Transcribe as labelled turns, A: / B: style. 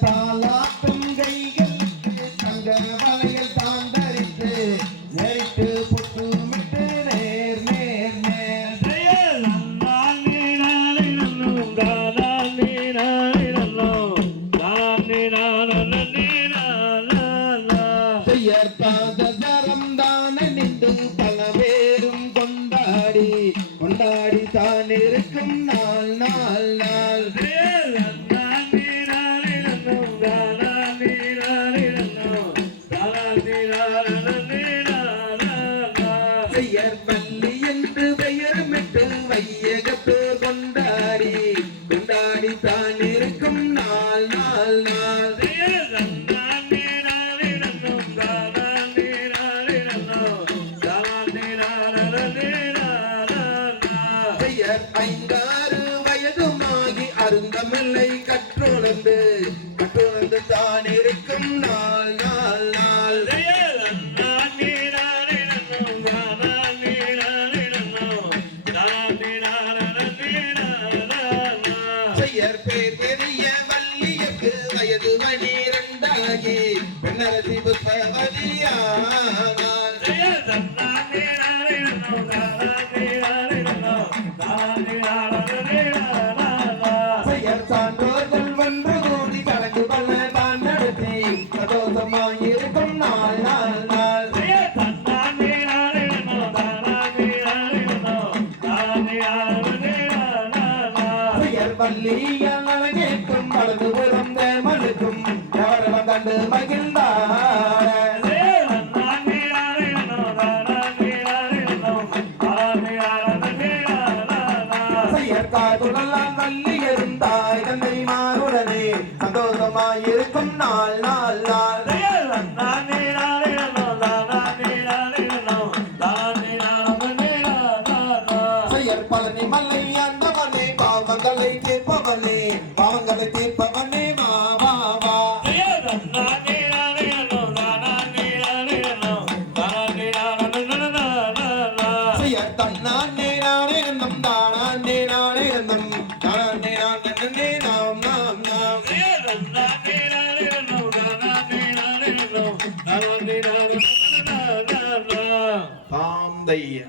A: தாலாட்டும் கைகள் தங்க வலையில் தான் தரித்து நெறித்து புத்துமிட்டு நேர் நேர்
B: நேர். நான் நீனாலே நன்னும் காலால் நீனாலே நன்னும் நான் நீனாலும்
A: செய்யற்பாத கொண்டாடி கொண்டாடி தான் இருக்கும் நாள் நாள். நாள் செய்யற் பள்ளி என்று பெயர்மிட்டு வையகத்தோர் கொண்டாடி. கொண்டாடி தான் இருக்கும். நாள் நாள் நாள். ஐந்தாறு வயதுமாகி அருந்தமில்லை. கற்றுணர்ந்து கற்றுணர்ந்து தான் இருக்கும். நாள் நாள் நாள். பெயர் பேர் பெரிய வள்ளியக்கு வயது பனிரெண்டாகி பெண்ணரசி புஷ்பவதியானாள் பெயர் சான்றோர்கள் ஒன்று கூடி கலந்து கொள்ள தான் நடத்தி சதோஷமாயிருக்கும் நாள் நாள் நாள்.
B: பெயர்
A: வள்ளியால் அழகேற்கும் வலது புறந்த மழுக்கும் எவரவன் கண்டு மகிழ்ந்தார செயற்காதுடலாம் வள்ளி இருந்தாய் தந்தை மாறுடனே சந்தோஷமாயிருக்கும் நாள் நாள் நாள். செயற் பழனி பாவங்களை தீர்ப்பவனே பாவங்களை தீர்ப்பவனே வா வா வா.
B: செயற் தன்னானே நானே
A: நந்தம் தானானே நானே நந்தம் தானானே நானே நாம் நாம் நாம். தாம் தைய